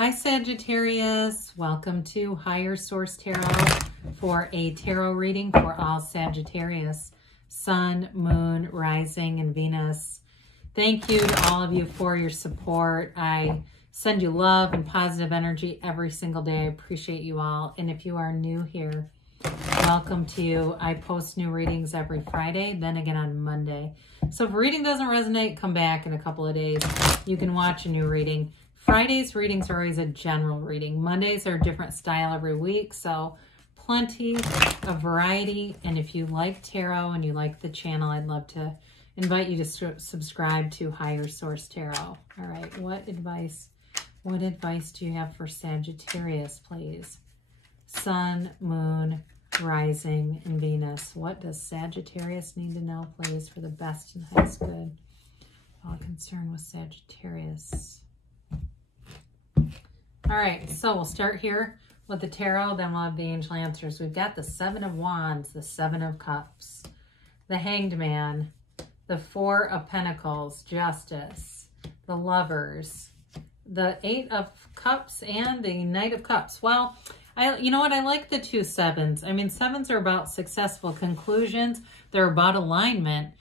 Hi Sagittarius, welcome to Higher Source Tarot for a tarot reading for all Sagittarius, Sun, Moon, Rising, and Venus. Thank you to all of you for your support. I send you love and positive energy every single day. I appreciate you all. And if you are new here, welcome to you. I post new readings every Friday, then again on Monday. So if a reading doesn't resonate, come back in a couple of days. You can watch a new reading. Friday's readings are always a general reading. Mondays are a different style every week, so plenty of variety. And if you like tarot and you like the channel, I'd love to invite you to subscribe to Higher Source Tarot. All right, what advice do you have for Sagittarius, please? Sun, Moon, Rising, and Venus. What does Sagittarius need to know, please, for the best and highest good? All concerned with Sagittarius. All right, so we'll start here with the tarot, then we'll have the angel answers. We've got the Seven of Wands, the Seven of Cups, the Hanged Man, the Four of Pentacles, Justice, the Lovers, the Eight of Cups, and the Knight of Cups. Well, you know what? I like the two sevens. I mean, sevens are about successful conclusions. They're about alignment.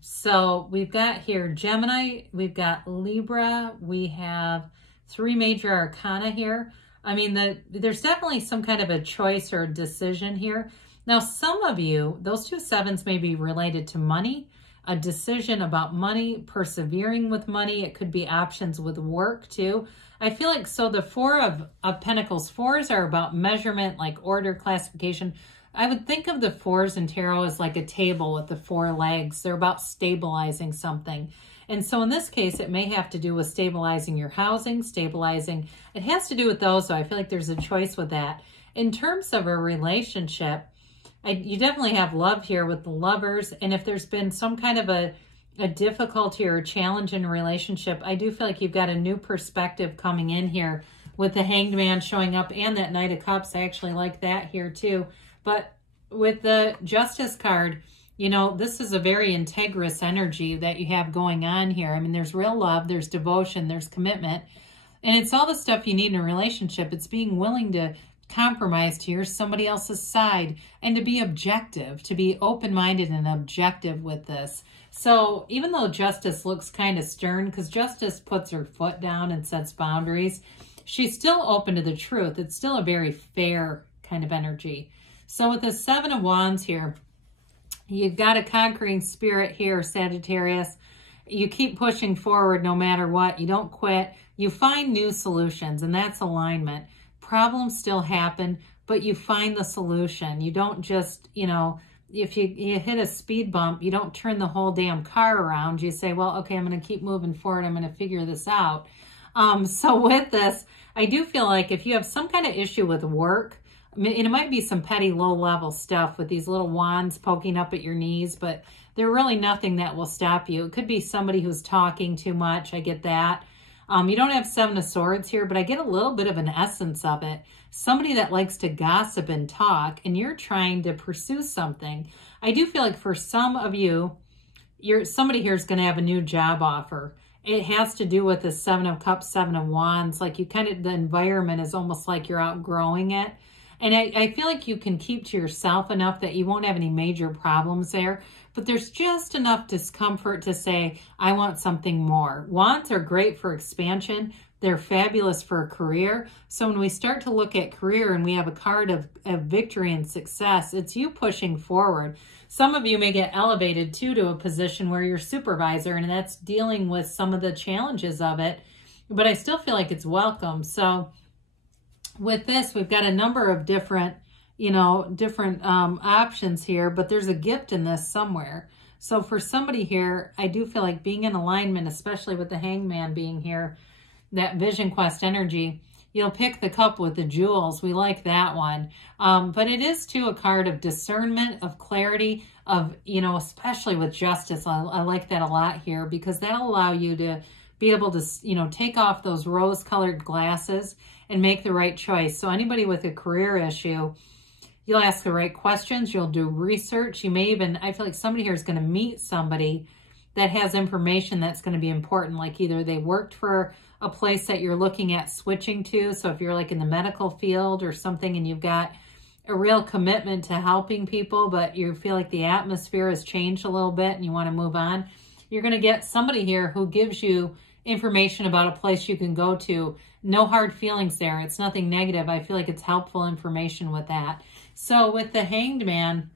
So we've got here Gemini, we've got Libra, we have three major arcana here. I mean, there's definitely some kind of a choice or a decision here. Now, some of you, those two sevens may be related to money, a decision about money, persevering with money. It could be options with work too. I feel like, so the Four of Pentacles, fours are about measurement, like order, classification. I would think of the fours in tarot as like a table with the four legs. They're about stabilizing something. And so in this case, it may have to do with stabilizing your housing, it has to do with those, so I feel like there's a choice with that. In terms of a relationship, you definitely have love here with the Lovers, and if there's been some kind of a difficulty or a challenge in a relationship, I do feel like you've got a new perspective coming in here with the Hanged Man showing up and that Knight of Cups. I actually like that here too. But with the Justice card, you know, this is a very integrous energy that you have going on here. I mean, there's real love, there's devotion, there's commitment, and it's all the stuff you need in a relationship. It's being willing to compromise to hear somebody else's side and to be objective, to be open-minded and objective with this. So even though Justice looks kind of stern, because Justice puts her foot down and sets boundaries, she's still open to the truth. It's still a very fair kind of energy. So with the Seven of Wands here, you've got a conquering spirit here, Sagittarius. You keep pushing forward no matter what. You don't quit. You find new solutions, and that's alignment. Problems still happen, but you find the solution. You don't just, you know, if you hit a speed bump, you don't turn the whole damn car around. You say, well, okay, I'm going to keep moving forward. I'm going to figure this out. So with this, I do feel like if you have some kind of issue with work, I mean, it might be some petty low-level stuff with these little wands poking up at your knees, but they're really nothing that will stop you. It could be somebody who's talking too much. I get that. You don't have Seven of Swords here, but I get a little bit of an essence of it. Somebody that likes to gossip and talk, and you're trying to pursue something. I do feel like for some of you, somebody here is going to have a new job offer. It has to do with the Seven of Cups, Seven of Wands. Like the environment is almost like you're outgrowing it. And I feel like you can keep to yourself enough that you won't have any major problems there. But there's just enough discomfort to say, I want something more. Wands are great for expansion. They're fabulous for a career. So when we start to look at career and we have a card of victory and success, it's you pushing forward. Some of you may get elevated too to a position where you're supervisor, and that's dealing with some of the challenges of it. But I still feel like it's welcome. So with this, we've got a number of different, options here, but there's a gift in this somewhere. So for somebody here, I do feel like being in alignment, especially with the Hanged Man being here, that Vision Quest energy, you'll pick the cup with the jewels. We like that one. But it is too a card of discernment, of clarity, of, especially with Justice. I like that a lot here because that'll allow you to be able to, take off those rose-colored glasses and make the right choice. So anybody with a career issue, you'll ask the right questions. You'll do research. You may even, I feel like somebody here is going to meet somebody that has information that's going to be important. Like either they worked for a place that you're looking at switching to. So if you're like in the medical field or something and you've got a real commitment to helping people, but you feel like the atmosphere has changed a little bit and you want to move on, you're going to get somebody here who gives you information about a place you can go to. No hard feelings there. It's nothing negative. I feel like it's helpful information with that. So with the Hanged Man,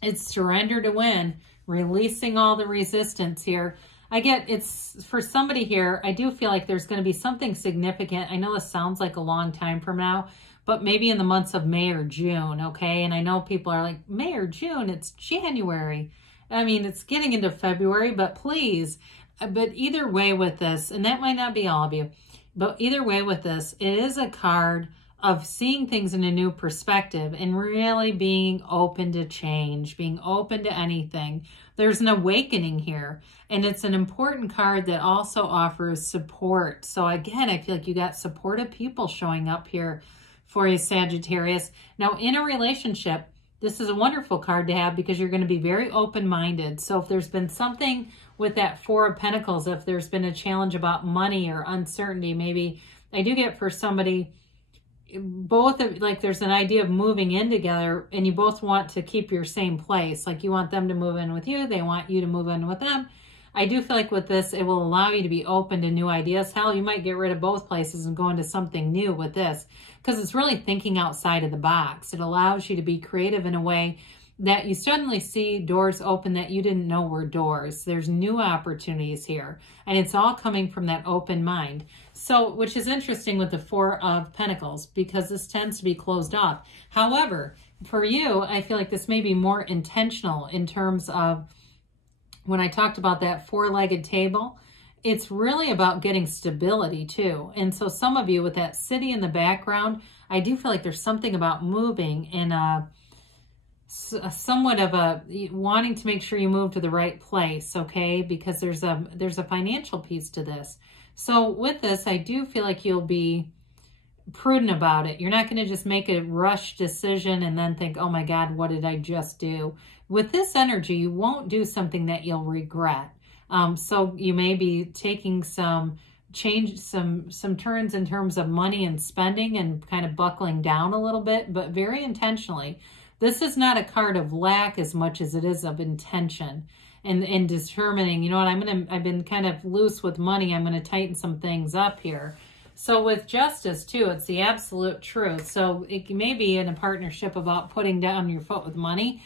it's surrender to win, releasing all the resistance here. I get it's for somebody here, I do feel like there's going to be something significant. I know this sounds like a long time from now, but maybe in the months of May or June, okay? And I know people are like, May or June, it's January. I mean, it's getting into February, but please, but either way with this, and that might not be all of you, but either way with this, it is a card of seeing things in a new perspective and really being open to change, being open to anything. There's an awakening here, and it's an important card that also offers support. So again, I feel like you got supportive people showing up here for you, Sagittarius. Now, in a relationship, this is a wonderful card to have because you're going to be very open-minded. So if there's been something with that Four of Pentacles, if there's been a challenge about money or uncertainty, maybe I do get for somebody, both of, like there's an idea of moving in together and you both want to keep your same place. Like you want them to move in with you. They want you to move in with them. I do feel like with this, it will allow you to be open to new ideas. Hell, you might get rid of both places and go into something new with this because it's really thinking outside of the box. It allows you to be creative in a way that you suddenly see doors open that you didn't know were doors. There's new opportunities here, and it's all coming from that open mind. So, which is interesting with the Four of Pentacles because this tends to be closed off. However, for you, I feel like this may be more intentional in terms of when I talked about that four-legged table, it's really about getting stability too. And so some of you with that city in the background, I do feel like there's something about moving in a somewhat of a wanting to make sure you move to the right place, okay? Because there's a financial piece to this. So with this, I do feel like you'll be prudent about it. You're not going to just make a rush decision and then think, oh my God, what did I just do? With this energy, you won't do something that you'll regret. So you may be taking some turns in terms of money and spending and kind of buckling down a little bit, but very intentionally. This is not a card of lack as much as it is of intention and determining, you know what, I've been kind of loose with money. I'm going to tighten some things up here. So with Justice too, it's the absolute truth. So it may be in a partnership about putting down your foot with money,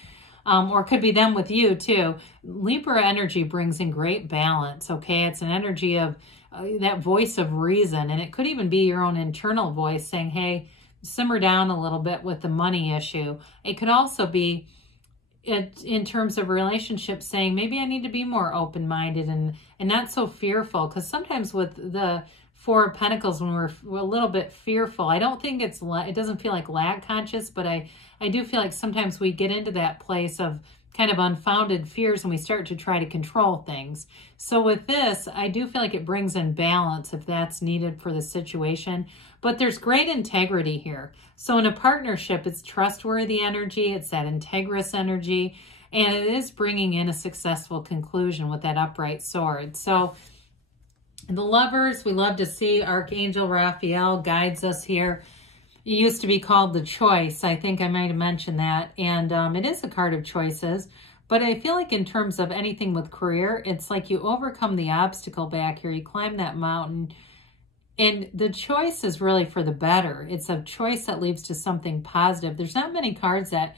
or it could be them with you too. Libra energy brings in great balance, okay? It's an energy of that voice of reason, and it could even be your own internal voice saying, hey, simmer down a little bit with the money issue. It could also be in terms of relationships saying, maybe I need to be more open-minded and not so fearful, because sometimes with the Four of Pentacles, when we're a little bit fearful, I don't think it doesn't feel like lack conscious, but I do feel like sometimes we get into that place of kind of unfounded fears and we start to try to control things. So with this, I do feel like it brings in balance if that's needed for the situation, but there's great integrity here. So in a partnership, it's trustworthy energy, it's that integrous energy, and it is bringing in a successful conclusion with that upright sword. So the Lovers, we love to see Archangel Raphael guides us here. It used to be called the Choice. I think I might have mentioned that. And it is a card of choices. But I feel like in terms of anything with career, it's like you overcome the obstacle back here. You climb that mountain. And the choice is really for the better. It's a choice that leads to something positive. There's not many cards that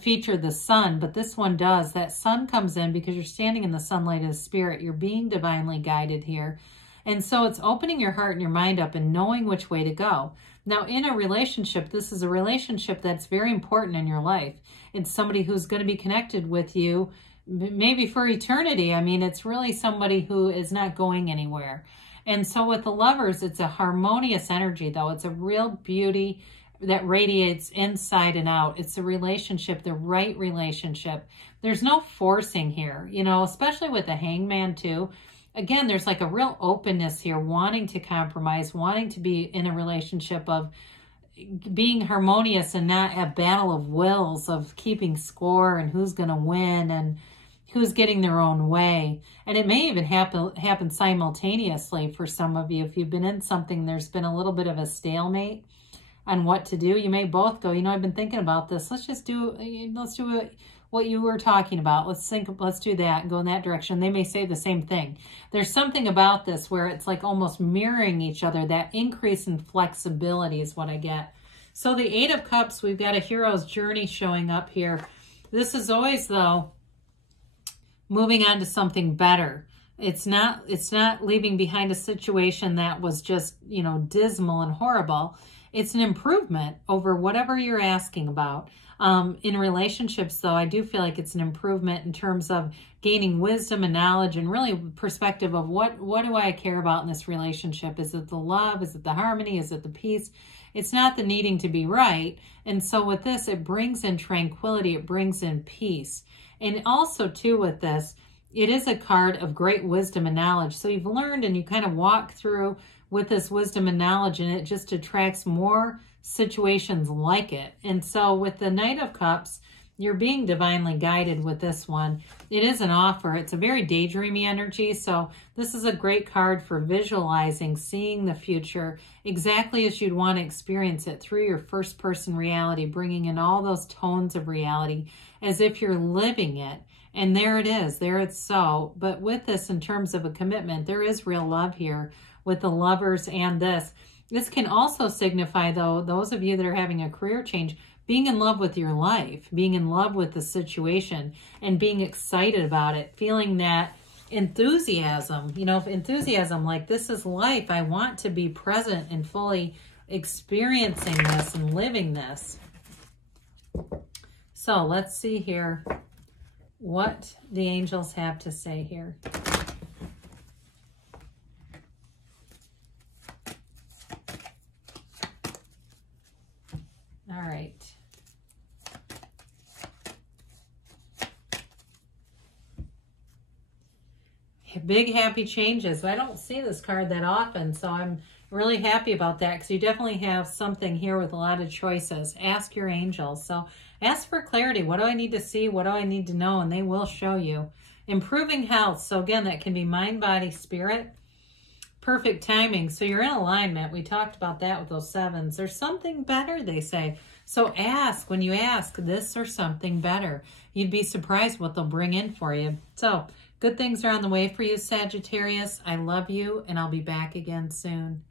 feature the sun, but this one does. That sun comes in because you're standing in the sunlight of the spirit. You're being divinely guided here. And so it's opening your heart and your mind up and knowing which way to go. Now, in a relationship, this is a relationship that's very important in your life. It's somebody who's going to be connected with you maybe for eternity. I mean, it's really somebody who is not going anywhere. And so with the Lovers, it's a harmonious energy, though. It's a real beauty that radiates inside and out. It's a relationship, the right relationship. There's no forcing here, you know, especially with the Hangman too. Again, there's like a real openness here, wanting to compromise, wanting to be in a relationship of being harmonious and not a battle of wills of keeping score and who's going to win and who's getting their own way. And it may even happen simultaneously for some of you. If you've been in something, there's been a little bit of a stalemate on what to do. You may both go, you know, I've been thinking about this. Let's do what you were talking about. Let's do that and go in that direction. They may say the same thing. There's something about this where it's like almost mirroring each other. That increase in flexibility is what I get. So the 8 of Cups, we've got a hero's journey showing up here. This is always, though, moving on to something better. It's not leaving behind a situation that was just, you know, dismal and horrible. It's an improvement over whatever you're asking about. In relationships, though, I do feel like it's an improvement in terms of gaining wisdom and knowledge and really perspective of what do I care about in this relationship? Is it the love? Is it the harmony? Is it the peace? It's not the needing to be right. And so with this, it brings in tranquility. It brings in peace. And also, too, with this, it is a card of great wisdom and knowledge. So you've learned and you kind of walk through with this wisdom and knowledge, and it just attracts more situations like it. And so with the Knight of Cups, you're being divinely guided with this one. It is an offer. It's a very daydreamy energy. So this is a great card for visualizing, seeing the future exactly as you'd want to experience it through your first person reality, bringing in all those tones of reality as if you're living it. And there it is. There it's so. But with this, in terms of a commitment, there is real love here with the Lovers and this. This can also signify, though, those of you that are having a career change, being in love with your life, being in love with the situation, and being excited about it, feeling that enthusiasm, you know, enthusiasm like this is life. I want to be present and fully experiencing this and living this. So let's see here what the angels have to say here. All right. Big happy changes. I don't see this card that often, so I'm really happy about that because you definitely have something here with a lot of choices. Ask your angels. So ask for clarity. What do I need to see? What do I need to know? And they will show you. Improving health. So again, that can be mind, body, spirit. Perfect timing. So you're in alignment. We talked about that with those 7s. There's something better, they say. So ask, when you ask this or something better, you'd be surprised what they'll bring in for you. So good things are on the way for you, Sagittarius. I love you, and I'll be back again soon.